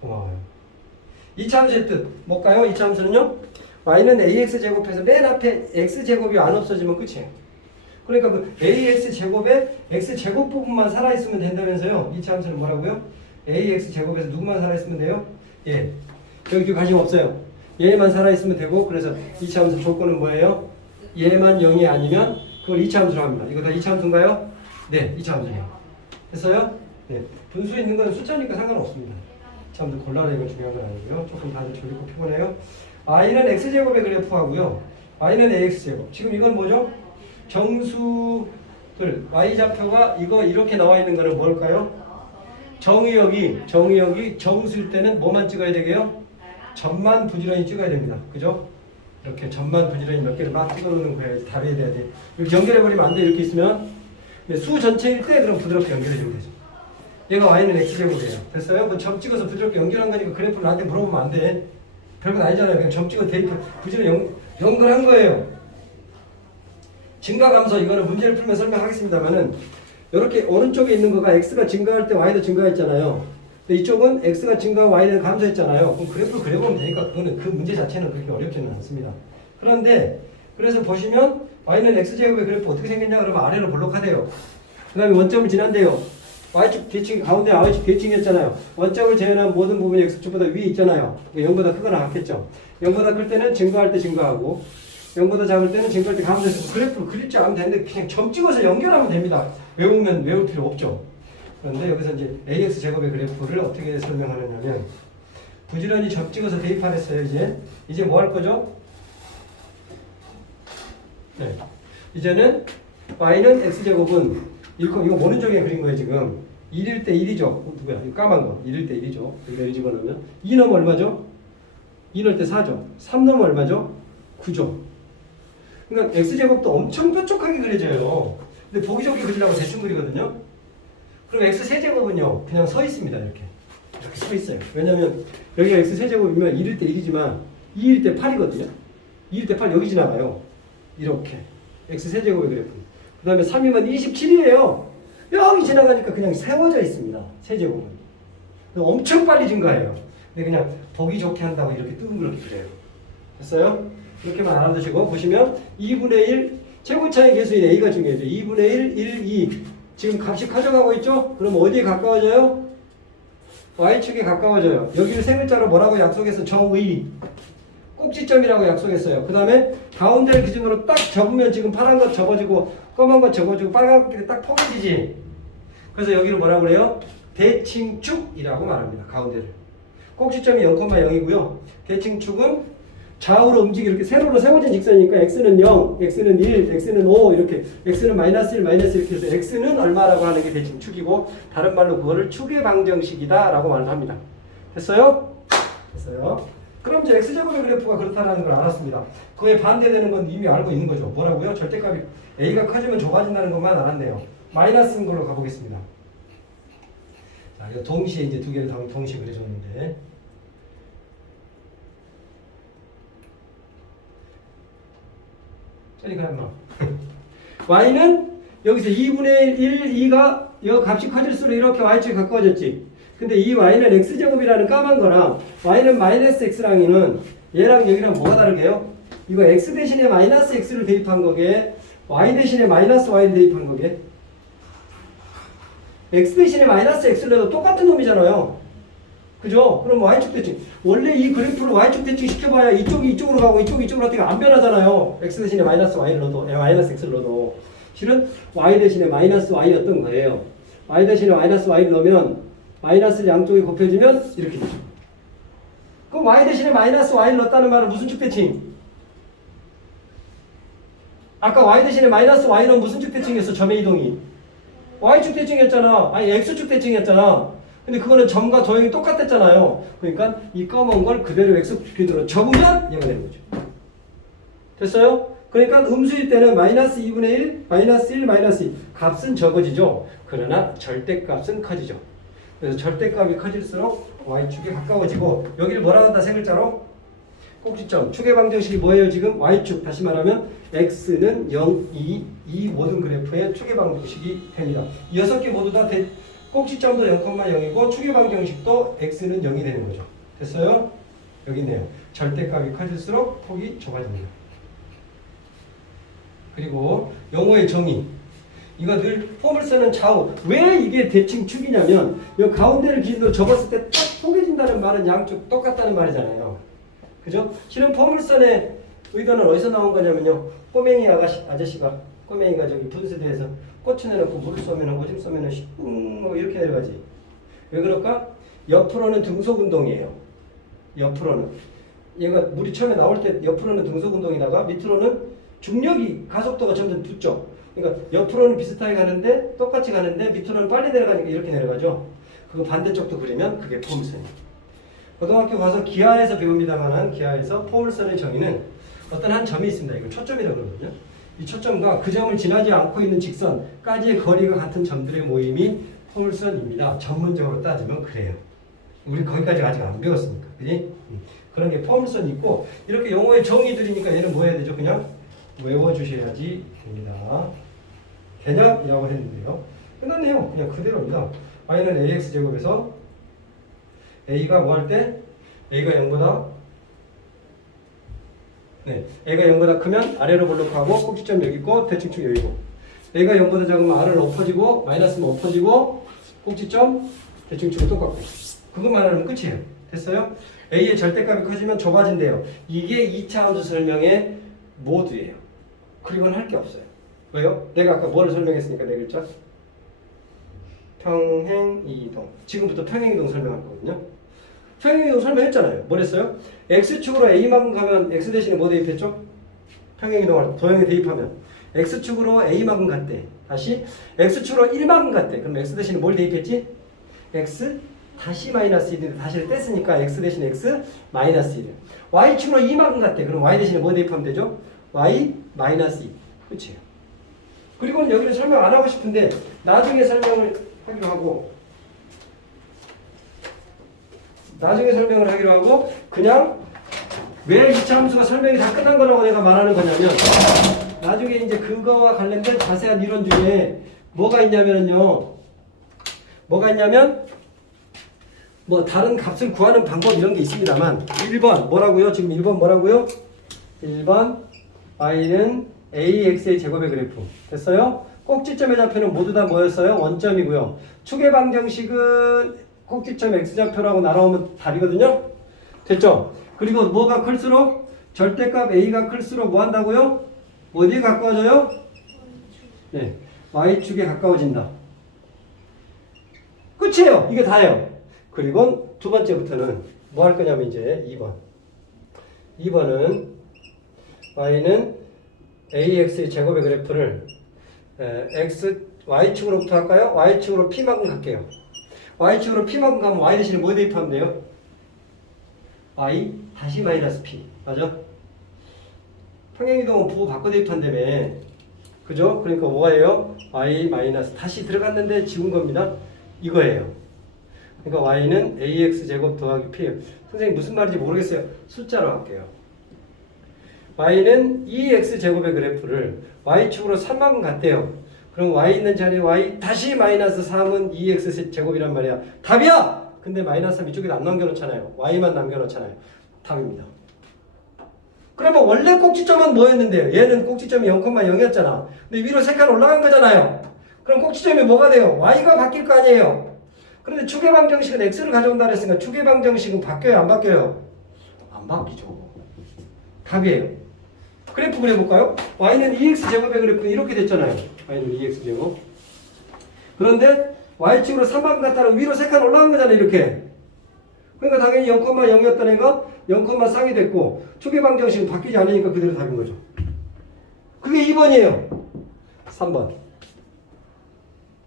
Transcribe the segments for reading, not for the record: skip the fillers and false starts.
고마워요. 이차함수의 뜻 뭘까요? 이차함수는요. y는 ax제곱해서 맨 앞에 x제곱이 안 없어지면 끝이에요. 그러니까 그 ax제곱에 x제곱 부분만 살아있으면 된다면서요. 이차함수는 뭐라고요? ax제곱에서 누구만 살아있으면 돼요? 예. 여기 관심 없어요. 얘만 살아있으면 되고, 그래서 이차함수 조건은 뭐예요? 얘만 0이 아니면 그걸 이차함수로 합니다. 이거 다 이차함수인가요? 네, 이차함수예요. 됐어요? 네. 분수 있는 건 숫자니까 상관없습니다. 이차함수 골라내는 건 중요한 건 아니고요. 조금 다들 졸리고 피곤해요. y는 x제곱의 그래프하고요. y는 ax제곱. 지금 이건 뭐죠? 정수들, y좌표가 이거 이렇게 나와 있는 거는 뭘까요? 정의역이 정수일 때는 뭐만 찍어야 되게요? 점만 부지런히 찍어야 됩니다. 그죠? 이렇게 점만 부지런히 몇 개를 막 찍어놓는 거예요. 답이 돼야 돼. 이렇게 연결해버리면 안 돼. 이렇게 있으면. 수 전체일 때 그럼 부드럽게 연결해주면 되죠. 얘가 y는 x제곱이에요. 됐어요? 그 점 찍어서 부드럽게 연결한 거니까 그래프를 나한테 물어보면 안 돼. 별건 아니잖아요. 그냥 점 찍어 대입 부지런히 연결한 거예요. 증가감소 이거는 문제를 풀면 설명하겠습니다만은 이렇게 오른쪽에 있는 거가 x가 증가할 때 y도 증가했잖아요. 근데 이쪽은 x가 증가하고 y는 감소했잖아요. 그럼 그래프를 그려보면 되니까 그거는 그 문제 자체는 그렇게 어렵지는 않습니다. 그런데 그래서 보시면 y는 x제곱의 그래프 어떻게 생겼냐 그러면 아래로 볼록하대요. 그 다음에 원점을 지난대요. y축 대칭 가운데 y축 대칭이었잖아요. 원점을 제외한 모든 부분이 x축보다 위에 있잖아요. 0보다 크거나 같겠죠. 0보다 클 때는 증가할 때 증가하고 0보다 작을 때는 증가할 때 감소해서 그래프를 그릴 줄 알면 되는데 그냥 점 찍어서 연결하면 됩니다. 외우면 외울 필요 없죠. 그런데 여기서 이제 ax 제곱의 그래프를 어떻게 설명하느냐면 부지런히 점 찍어서 대입하랬어요. 이제 뭐 할 거죠? 네. 이제는 y는 x제곱은 이거 모는 쪽에 그린 거예요. 지금 1일 때 1이죠. 누구야? 이거 까만 거 1일 때 1이죠. 여기다 집어넣으면 2 넣으면 얼마죠? 2 넣을 때 4죠. 3 넣으면 얼마죠? 9죠. 그러니까 x제곱도 엄청 뾰족하게 그려져요. 근데 보기 좋게 그리려고 대충 그리거든요. 그럼 x 세제곱은요 그냥 서 있습니다. 이렇게 서 있어요. 왜냐면 여기가 x 세제곱이면 1일 때 1이지만 2일 때 8이거든요. 2일 때 8 여기 지나가요. 이렇게 x 세제곱의 그래프. 그 다음에 3이면 27이에요. 여기 지나가니까 그냥 세워져 있습니다. 세제곱은. 엄청 빨리 증가해요. 근데 그냥 보기 좋게 한다고 이렇게 둥그렇게 그려요. 됐어요? 이렇게만 알아두시고 보시면 2분의 1 최고차의 개수인 a가 중요해요. 2분의 1, 1, 2 지금 값이 커져가고 있죠? 그럼 어디에 가까워져요? y축에 가까워져요. 여기를 세 글자로 뭐라고 약속해서 정의 꼭지점이라고 약속했어요. 그 다음에 가운데를 기준으로 딱 접으면 지금 파란 것 접어지고 검은 것 접어지고 빨간 것들이 딱 포개지지. 그래서 여기를 뭐라고 그래요? 대칭축이라고 말합니다. 가운데를. 꼭지점이 0,0이고요. 대칭축은 좌우로 움직이 이렇게 세로로 세워진 직선이니까 x는 0, x는 1, x는 5 이렇게 x는 마이너스 1, 마이너스 이렇게 해서 x는 얼마라고 하는 게 대칭축이고 다른 말로 그거를 축의 방정식이다 라고 말을 합니다. 됐어요? 됐어요. 그럼 이제 x제곱의 그래프가 그렇다는 걸 알았습니다. 그에 반대되는 건 이미 알고 있는 거죠. 뭐라고요? 절대값이 a가 커지면 좁아진다는 것만 알았네요. 마이너스인 걸로 가보겠습니다. 자, 이거 동시에 이제 두 개를 동시에 그려줬는데 저리 가라 마. y는 여기서 2분의 1, 2가 이 값이 커질수록 이렇게 y축이 가까워졌지. 근데 이 y는 x제곱이라는 까만 거랑 y는 마이너스 x랑이는 얘랑 여기랑 뭐가 다르게요? 이거 x 대신에 마이너스 x를 대입한 거게 y 대신에 마이너스 y를 대입한 거게 x 대신에 마이너스 x를 해도 똑같은 놈이잖아요. 그죠? 그럼 y축 대칭 원래 이 그래프를 y축 대칭 시켜봐야 이쪽이 이쪽으로 가고 이쪽이 이쪽으로 가니까 안 변하잖아요. x 대신에 마이너스 y를 넣어도 마이너스 x를 넣어도 실은 y 대신에 마이너스 y였던 거예요. y 대신에 마이너스 y를 넣으면 마이너스를 양쪽에 곱해주면 이렇게 되죠. 그럼 y 대신에 마이너스 y를 넣었다는 말은 무슨 축 대칭? 아까 y 대신에 마이너스 y는 무슨 축 대칭이었어? 점의 이동이 y축 대칭이었잖아. 아니 x축 대칭이었잖아. 근데 그거는 점과 도형이 똑같았잖아요. 그러니까 이 검은 걸 그대로 x축 기준으로 접으면 얘가 되는 거죠. 됐어요? 그러니까 음수일 때는 마이너스 2분의 1, 마이너스 1, 마이너스 2 값은 적어지죠. 그러나 절대값은 커지죠. 그래서 절대값이 커질수록 y축에 가까워지고 여기를 뭐라고 한다? 세 글자로 꼭지점. 축의 방정식이 뭐예요? 지금 y축. 다시 말하면 x는 0, 2, 이 모든 그래프의 축의 방정식이 됩니다. 이 6개 모두 다 꼭지점도 0,0이고 축의 방정식도 x는 0이 되는 거죠. 됐어요? 여기 있네요. 절대값이 커질수록 폭이 좁아집니다. 그리고 용어의 정의. 이거 늘 포물선은 좌우. 왜 이게 대칭 축이냐면 이 가운데를 기준으로 접었을 때 딱 포개진다는 말은 양쪽 똑같다는 말이잖아요. 그죠? 실은 포물선의 의도는 어디서 나온 거냐면요. 꼬맹이 아저씨가 꼬맹이가 저기 분수대에서 꽃을 내놓고 물을 쏘면 오줌 쏘면 이렇게 내려가지. 왜 그럴까? 옆으로는 등속 운동이에요. 옆으로는 얘가 물이 처음에 나올 때 옆으로는 등속 운동이다가 밑으로는 중력이 가속도가 점점 붙죠. 그러니까 옆으로는 비슷하게 가는데 똑같이 가는데 밑으로는 빨리 내려가니까 이렇게 내려가죠. 그거 반대쪽도 그리면 그게 포물선이에요. 고등학교 가서 기하에서 배웁니다만 기하에서 포물선의 정의는 어떤 한 점이 있습니다. 이거 초점이라고 그러거든요. 이 초점과 그 점을 지나지 않고 있는 직선까지의 거리가 같은 점들의 모임이 포물선입니다. 전문적으로 따지면 그래요. 우리 거기까지 아직 안 배웠으니까. 그지? 그런 게 포물선이 있고 이렇게 용어의 정의들이니까 얘는 뭐 해야 되죠? 그냥 외워주셔야지 됩니다. 개념이라고 했는데요. 끝났네요. 그냥 그대로입니다. y는 ax제곱에서 a가 뭐 할 때? a가 0보다 a가 0보다 크면 아래로 볼록하고 꼭지점 여기 있고 대칭축 여기 있고 a가 0보다 작으면 r은 엎어지고 마이너스는 엎어지고 꼭지점 대칭축은 똑같고 그것만 하면 끝이에요. 됐어요? a의 절대값이 커지면 좁아진대요. 이게 2차 함수 설명의 모드예요. 그리고는 할 게 없어요. 왜요? 내가 아까 뭐를 설명했으니까 네 글자? 평행이동. 지금부터 평행이동 설명할 거거든요. 평행이동 설명했잖아요. 뭐랬어요? x축으로 a만큼 가면 x 대신에 뭐 대입했죠? 평행이동할 때 도형에 대입하면 x축으로 a만큼 갔대. 다시 x축으로 1만큼 갔대. 그럼 x 대신에 뭘 대입했지? x 다시 마이너스 1인데 다시를 뗐으니까 x 대신에 x 마이너스 1. y축으로 2만큼 갔대. 그럼 y 대신에 뭐 대입하면 되죠? y 마이너스 2. 끝이에요. 그리고는 여기를 설명 안 하고 싶은데 나중에 설명을 하기로 하고 그냥 왜 2차 함수가 설명이 다 끝난 거라고 내가 말하는 거냐면 나중에 이제 그거와 관련된 자세한 이론 중에 뭐가 있냐면 뭐 다른 값을 구하는 방법 이런 게 있습니다만 1번 뭐라고요? 지금 1번 뭐라고요? 1번 y는 ax의 제곱의 그래프 됐어요? 꼭지점의 좌표는 모두 다 뭐였어요? 원점이고요. 축의 방정식은 꼭지점 x좌표라고 나눠오면 답이거든요. 됐죠? 그리고 뭐가 클수록 절대값 a가 클수록 뭐 한다고요? 어디에 가까워져요? 네, y축에 가까워진다. 끝이에요. 이게 다예요. 그리고 두 번째부터는 뭐 할 거냐면 이제 2번은 y는 ax의 제곱의 그래프를 y축으로부터 할까요? y축으로 p만큼 갈게요. y축으로 p만큼 가면 y 대신에 뭐 대입하면 돼요? y 다시 마이너스 p. 맞아? 평행이동은 부호 바꿔 대입한다며. 그죠? 그러니까 뭐예요? y 마이너스 다시 들어갔는데 지운 겁니다. 이거예요. 그러니까 y는 ax 제곱 더하기 p. 선생님 무슨 말인지 모르겠어요. 숫자로 할게요. y는 2x 제곱의 그래프를 y축으로 3만큼 갔대요. 그럼 y 있는 자리에 y 다시 마이너스 3은 2x 제곱이란 말이야. 답이야! 근데 마이너스 3 이쪽에 안 남겨놓잖아요. y만 남겨놓잖아요. 답입니다. 그러면 원래 꼭지점은 뭐였는데요? 얘는 꼭지점이 0,0이었잖아. 근데 위로 3칸 올라간 거잖아요. 그럼 꼭지점이 뭐가 돼요? y가 바뀔 거 아니에요. 그런데 축의 방정식은 x를 가져온다 그랬으니까 축의 방정식은 바뀌어요? 안 바뀌어요? 안 바뀌죠. 답이에요. 그래프 그려볼까요? y는 2x 제곱의 그래프는 이렇게 됐잖아요. y는 2x 제곱. 그런데 y축으로 3만 갔다가 위로 3칸 올라간 거잖아요. 이렇게. 그러니까 당연히 0,0이었던 애가 0,3이 됐고 축의 방정식은 바뀌지 않으니까 그대로 답인 거죠. 그게 2번이에요. 3번.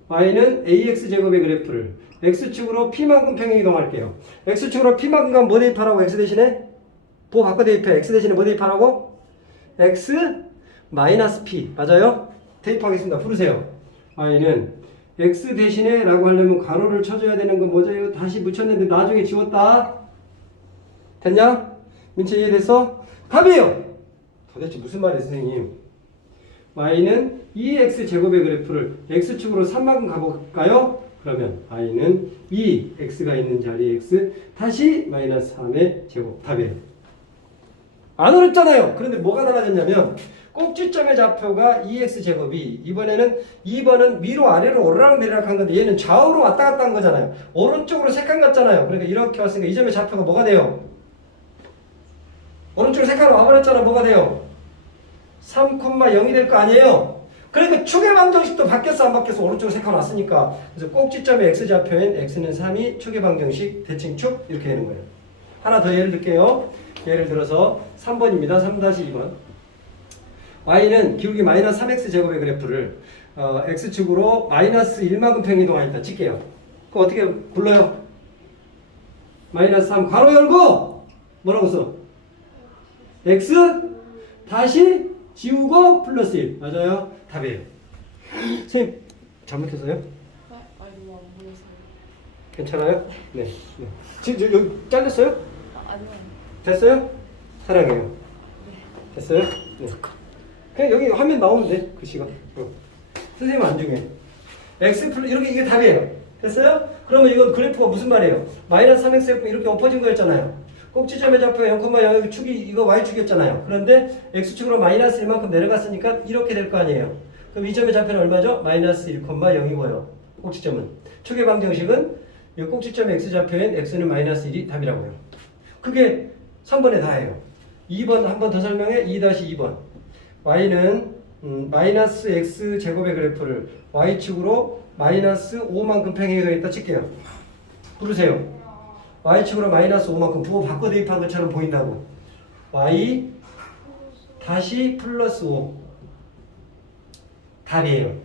y는 ax 제곱의 그래프를 x축으로 p만큼 평행이동할게요. x축으로 p만큼 가면 뭐 대입하라고? x 대신에? 뭐 바꿔 대입해. x 대신에 뭐 대입하라고? x 마이너스 p. 맞아요? 대입하겠습니다. 풀으세요. y는 x 대신에 라고 하려면 가로를 쳐줘야 되는 건 뭐죠? 이거 다시 붙였는데 나중에 지웠다. 됐냐? 민채 이해됐어? 답이에요. 도대체 무슨 말이에요, 선생님? y는 2x 제곱의 그래프를 x축으로 3만큼 가볼까요? 그러면 y는 2, x가 있는 자리에 x 다시 마이너스 3의 제곱 답이에요. 안 어렵잖아요. 그런데 뭐가 달라졌냐면 꼭지점의 좌표가 2x 제곱이 이번에는 2번은 위로 아래로 오르락내리락 한 건데 얘는 좌우로 왔다 갔다 한 거잖아요. 오른쪽으로 색깔 같잖아요. 그러니까 이렇게 왔으니까 이 점의 좌표가 뭐가 돼요? 오른쪽으로 색깔로 와버렸잖아. 뭐가 돼요? 3,0이 될 거 아니에요? 그러니까 축의 방정식도 바뀌었어 안 바뀌었어? 오른쪽으로 색깔 왔으니까. 그래서 꼭지점의 x좌표인 x는 3이 축의 방정식 대칭축 이렇게 되는 거예요. 하나 더 예를 들게요. 예를 들어서 3번입니다. 3-2번. y는 기울기 마이너스 3x 제곱의 그래프를 x축으로 마이너스 1만큼 평이동하였다 칠게요. 그거 어떻게 불러요? 마이너스 3 괄호 열고 뭐라고 써? x 다시 지우고 플러스 1 맞아요? 답이에요. 선생님 잘못했어요? 아니 뭐 안 보여서요. 괜찮아요? 네. 네. 지금 여기 잘렸어요? 아니요. 됐어요? 사랑해요. 됐어요? 네. 그냥 여기 화면 나오면 돼. 글씨가. 선생님 안 중요해. x 플러스 이렇게 이게 답이에요. 됐어요? 그러면 이건 그래프가 무슨 말이에요? 마이너스 3xf 이렇게 엎어진 거였잖아요. 꼭지점의 좌표 0,0 축이 이거 y축이었잖아요. 그런데 x축으로 마이너스 1만큼 내려갔으니까 이렇게 될 거 아니에요. 그럼 이 점의 좌표는 얼마죠? 마이너스 1,0이고요. 꼭지점은. 축의 방정식은 이 꼭지점의 x좌표인 x는 마이너스 1이 답이라고요. 그게 3번에 다예요. 2번 한 번 더 설명해. 2-2번. y는 마이너스 x 제곱의 그래프를 y축으로 마이너스 5만큼 평행이동했다 칠게요. 부르세요. y축으로 마이너스 5만큼 부호 바꿔 대입한 것처럼 보인다고. y 다시 플러스 5 답이에요.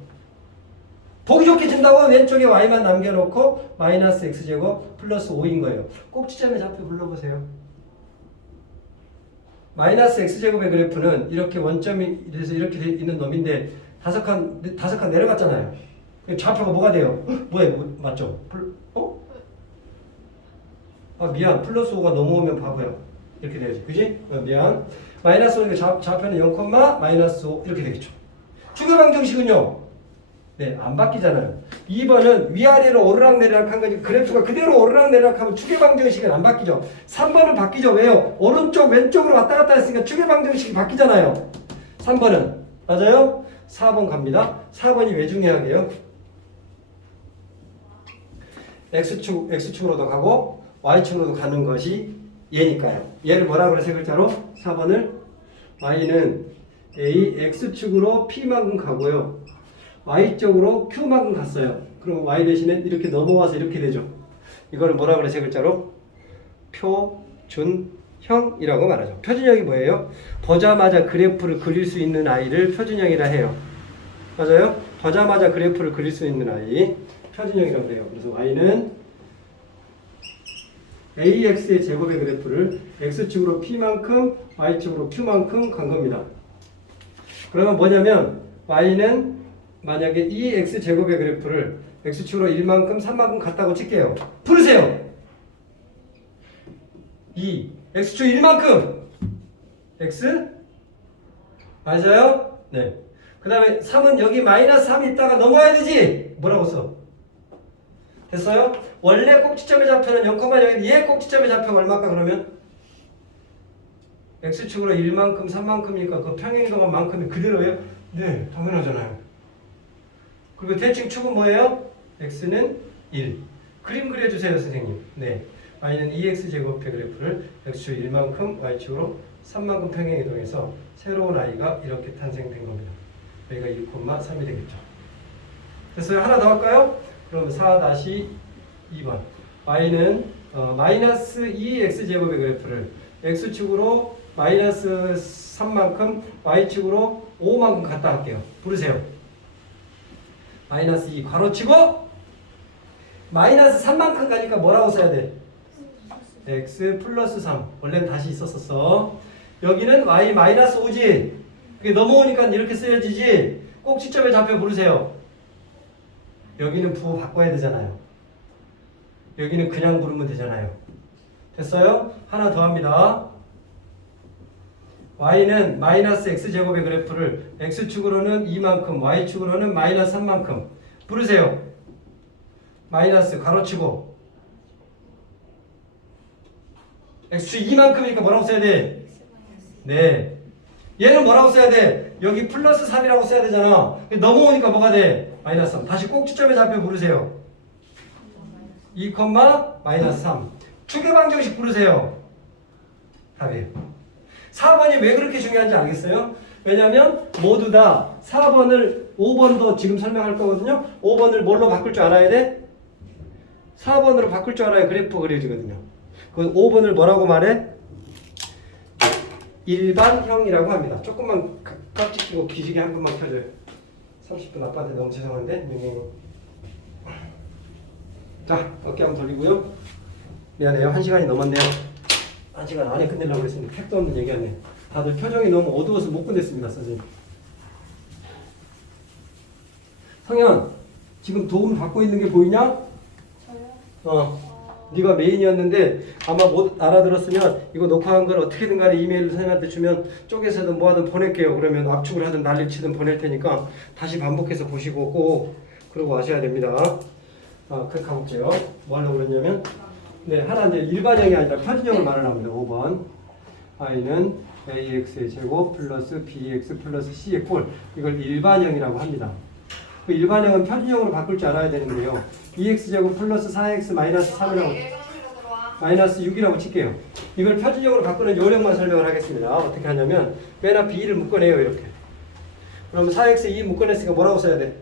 보기 좋게 준다고 왼쪽에 y만 남겨놓고 마이너스 x제곱 플러스 5인 거예요. 꼭지점의 좌표 불러보세요. 마이너스 x제곱의 그래프는 이렇게 원점이 돼서 이렇게 있는 놈인데 다섯 칸 내려갔잖아요. 좌표가 뭐가 돼요? 뭐예요? 맞죠? 아 미안. 플러스 5가 넘어오면 바보야. 이렇게 돼야지. 그지? 미안. 마이너스 5니까 좌표는 0, 마이너스 5 이렇게 되겠죠. 축의 방정식은요. 네, 안 바뀌잖아요. 2번은 위아래로 오르락내리락 한 거니 그래프가 그대로 오르락내리락 하면 축의 방정식은 안 바뀌죠. 3번은 바뀌죠. 왜요? 오른쪽 왼쪽으로 왔다 갔다 했으니까 축의 방정식이 바뀌잖아요. 3번은 맞아요? 4번 갑니다. 4번이 왜 중요하게요? x축으로도 가고 y축으로도 가는 것이 얘니까요. 얘를 뭐라 그래 세 글자로? 4번을 y는 a x축으로 p만큼 가고요. y쪽으로 q만큼 갔어요. 그럼 y 대신에 이렇게 넘어와서 이렇게 되죠. 이거를 뭐라 그래 세 글자로? 표준형이라고 말하죠. 표준형이 뭐예요? 보자마자 그래프를 그릴 수 있는 아이를 표준형이라 해요. 맞아요? 보자마자 그래프를 그릴 수 있는 아이 표준형이라고 해요. 그래서 y는 ax의 제곱의 그래프를 x축으로 p만큼 y축으로 q만큼 간 겁니다. 그러면 뭐냐면 y는 만약에 이 x제곱의 그래프를 x축으로 1만큼 3만큼 갔다고 칠게요. 부르세요. 2 x축 1만큼 x 맞아요? 네. 그 다음에 3은 여기 마이너스 3이 있다가 넘어야 되지. 뭐라고 써? 됐어요? 원래 꼭지점의 좌표는 0,0인데 얘 꼭지점의 좌표가 얼마일까 그러면? x축으로 1만큼 3만큼이니까 그 평행이동한 만큼이 그대로예요? 네, 당연하잖아요. 그리고 대칭 축은 뭐예요? x는 1. 그림 그려주세요, 선생님. 네. y는 2x제곱의 그래프를 x축 1만큼 y축으로 3만큼 평행이동해서 새로운 i가 이렇게 탄생된 겁니다. 여기가 1,3이 되겠죠. 됐어요? 하나 더 할까요? 그럼 4-2번. y는 마이너스 2x제곱의 그래프를 x축으로 마이너스 3만큼 y축으로 5만큼 갖다 할게요. 부르세요. 마이너스 2 괄호치고 마이너스 3만큼 가니까 뭐라고 써야 돼? x 플러스 3. 원래는 다시 있었었어. 여기는 y 마이너스 5지. 그게 넘어오니까 이렇게 쓰여지지. 꼭지점의 좌표 부르세요. 여기는 부호 바꿔야 되잖아요. 여기는 그냥 부르면 되잖아요. 됐어요? 하나 더 합니다. y는 마이너스 x제곱의 그래프를 x축으로는 2만큼 y축으로는 마이너스 3만큼 부르세요. 마이너스 가로치고 x 2만큼이니까 뭐라고 써야 돼? 네. 얘는 뭐라고 써야 돼? 여기 플러스 3이라고 써야 되잖아. 넘어오니까 뭐가 돼? 마이너스 3. 다시 꼭지점의 좌표 부르세요. 2, 마이너스 3. 추계방정식 부르세요. 답이에요. 4번이 왜 그렇게 중요한지 알겠어요? 왜냐면 모두 다 4번을 5번도 지금 설명할 거거든요. 5번을 뭘로 바꿀 줄 알아야 돼? 4번으로 바꿀 줄 알아야 그래프 그려지거든요. 그 5번을 뭐라고 말해? 일반형이라고 합니다. 조금만 깍지 끼고 기지개 한 번만 켜줘요. 30분 아빠한테 너무 죄송한데. 자, 어깨 한번 돌리고요. 미안해요. 1시간이 넘었네요. 1시간 안에 끝내려고 그랬습니다. 택도 없는 얘기였네. 다들 표정이 너무 어두워서 못 끝냈습니다, 선생님. 성현, 지금 도움 받고 있는 게 보이냐? 저요? 네가 메인이었는데 아마 못 알아들었으면 이거 녹화한 걸 어떻게든 간에 이메일로 선생님한테 주면 쪼개서든 뭐하든 보낼게요. 그러면 압축을 하든 난리를 치든 보낼 테니까 다시 반복해서 보시고 꼭 그러고 하셔야 됩니다. 그렇게 가볼게요. 뭐 하려고 그랬냐면 네, 하나 이제 일반형이 아니라 편집형을 말을 합니다. 5번 i는 ax의 제곱 플러스 bx 플러스 c의 꼴, 이걸 일반형이라고 합니다. 그 일반형은 편집형으로 바꿀 줄 알아야 되는데요. 2x제곱 플러스 4x 마이너스 3이라고 마이너스 6이라고 칠게요. 이걸 표준형으로 바꾸는 요령만 설명을 하겠습니다. 어떻게 하냐면 맨 앞에 2를 묶어내요. 이렇게. 그럼 4x 2 묶어냈으니까 뭐라고 써야 돼?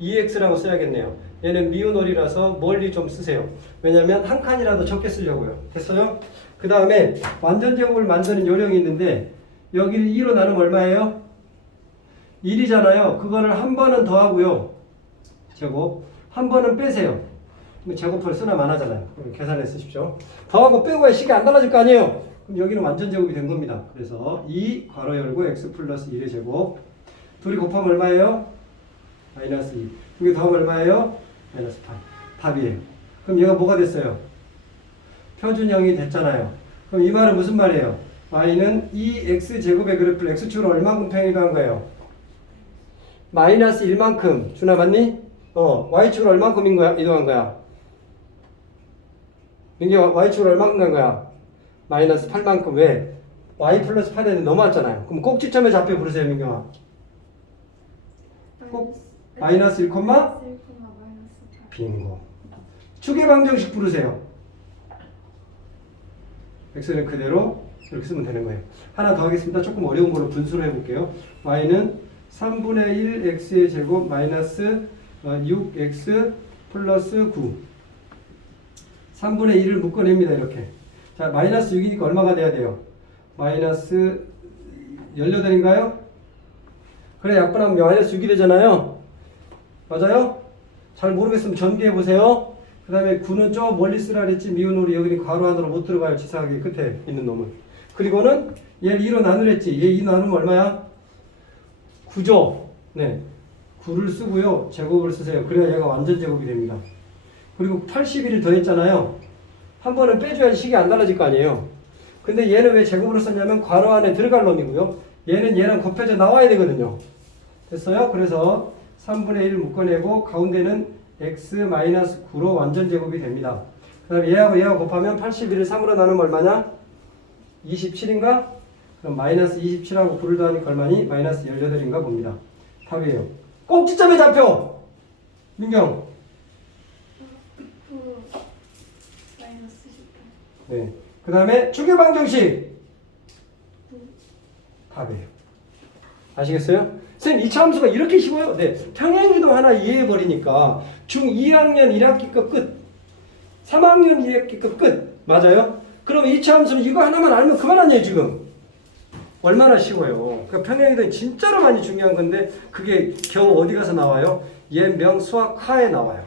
2x라고 써야겠네요. 얘는 미운홀이라서 멀리 좀 쓰세요. 왜냐면 한 칸이라도 적게 쓰려고요. 됐어요? 그 다음에 완전제곱을 만드는 요령이 있는데 여기를 2로 나누면 얼마예요? 1이잖아요. 그거를 한 번은 더하고요. 제곱. 한 번은 빼세요. 제곱을 쓰나 마나잖아요. 계산해 쓰십시오. 더하고 빼고야 식이 안 달라질 거 아니에요. 그럼 여기는 완전 제곱이 된 겁니다. 그래서 2 괄호 열고 x 플러스 1의 제곱. 둘이 곱하면 얼마예요? 마이너스 2. 두 개 더하면 얼마예요? 마이너스 8. 답이에요. 그럼 얘가 뭐가 됐어요? 표준형이 됐잖아요. 그럼 이 말은 무슨 말이에요? y는 2x제곱의 그래프를 x축으로 얼마큼 평행이동한 거예요? 마이너스 1만큼. 준아 맞니? y축으로 얼만큼 이동한 거야? 민기 y축으로 얼만큼 간 거야? 마이너스 8만큼. 왜? y 플러스 8에는 넘어왔잖아요. 그럼 꼭지점의 좌표 부르세요, 민경아. 꼭 마이너스 1, 빙고. 추계방정식 부르세요. x는 그대로 이렇게 쓰면 되는 거예요. 하나 더 하겠습니다. 조금 어려운 걸로 분수로 해볼게요. y는 3분의 1 x의 제곱 마이너스 6x 플러스 9. 3분의 1을 묶어냅니다. 이렇게. 자, 마이너스 6이니까 얼마가 돼야 돼요? 마이너스 18인가요? 그래, 약분하면 마이너스 6이 되잖아요. 맞아요? 잘 모르겠으면 전개해보세요. 그 다음에 9는 저 멀리 쓰라 그랬지. 미운홀이 여기는 괄호 안으로 못 들어가요. 치사하게 끝에 있는 놈은. 그리고는 얘를 2로 나누랬지. 얘 2 나누면 얼마야? 9죠. 네. 9를 쓰고요. 제곱을 쓰세요. 그래야 얘가 완전 제곱이 됩니다. 그리고 81을 더했잖아요. 한 번은 빼줘야지 식이 안 달라질 거 아니에요. 근데 얘는 왜 제곱으로 썼냐면 괄호 안에 들어갈 놈이고요. 얘는 얘랑 곱해져 나와야 되거든요. 됐어요? 그래서 3분의 1을 묶어내고 가운데는 x-9로 완전 제곱이 됩니다. 그 다음에 얘하고 곱하면 81을 3으로 나누면 얼마냐? 27인가? 그럼 마이너스 27하고 9를 더하니까 얼마니? 마이너스 18인가 봅니다. 답이에요. 꼭지점의 좌표! 민경. 마이너스 18. 네. 그 다음에 추계방정식. 답이에요. 아시겠어요? 선생님 2차 함수가 이렇게 쉬워요? 네. 평행이동 하나 이해해버리니까 중2학년 1학기급 끝, 3학년 2학기급 끝. 맞아요? 그럼 2차 함수는 이거 하나만 알면 그만 아니에요 지금. 얼마나 쉬워요. 그러니까 평행이동이 진짜로 많이 중요한 건데 그게 겨우 어디 가서 나와요? 예명 수학화에 나와요.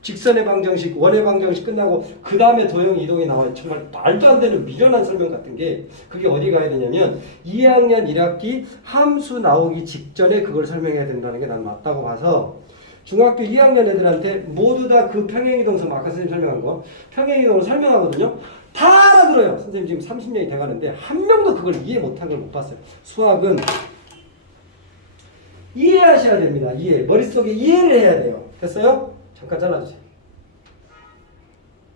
직선의 방정식, 원의 방정식 끝나고 그 다음에 도형 이동이 나와요. 정말 말도 안 되는 미련한 설명 같은 게 그게 어디 가야 되냐면 2학년 1학기 함수 나오기 직전에 그걸 설명해야 된다는 게 난 맞다고 봐서 중학교 2학년 애들한테 모두 다 그 평행이동선 아까 선생님 설명한 거 평행이동으로 설명하거든요. 다 알아들어요. 선생님 지금 30년이 돼가는데 한 명도 그걸 이해 못한 걸 못 봤어요. 수학은 이해하셔야 됩니다. 이해. 머릿속에 이해를 해야 돼요. 됐어요? 잠깐 잘라주세요.